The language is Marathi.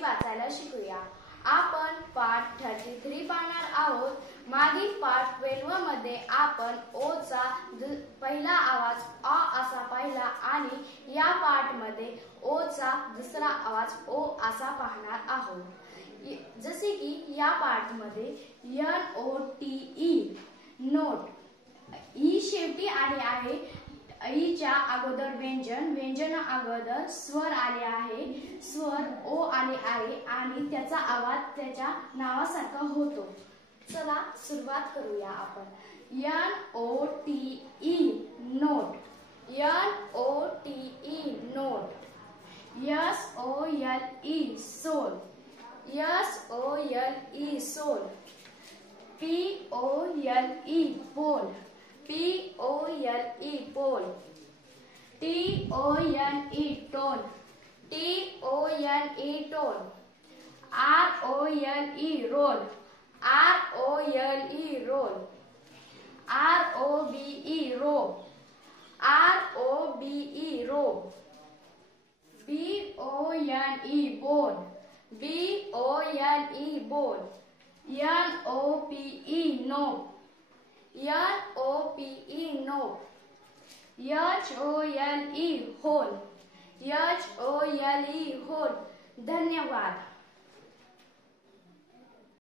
वाचायला शिकूया। आपण पाठ 33 पाहणार आहोत। मागील पाठ 12 मध्ये आपण ओ चा पहिला आवाज अ असा पाहिला आणि या पाठ मध्ये ओ चा दुसरा आवाज ओ असा पाहणार आहोत। जसे की या पाठ मध्ये NOTE नोट ई शेवटी आले आहे। ईच्या अगोदर व्यंजन अगोदर स्वर आले आहे। स्वर ओ आले आहे आणि त्याचा आवाज त्याच्या नावासारखा होतो। चला सुरुवात करूया आपण। NOTE note, NOTE note, SOLE soul, SOLE soul, POLE pole, POLE pole, TONE tone, TONE tone, ROLE role, ROLE role, ROBE row, ROBE row, BONE bone, BONE bone, NOPE नोप, NOPE नोप, HOLE होल, HOLE होल। धन्यवाद।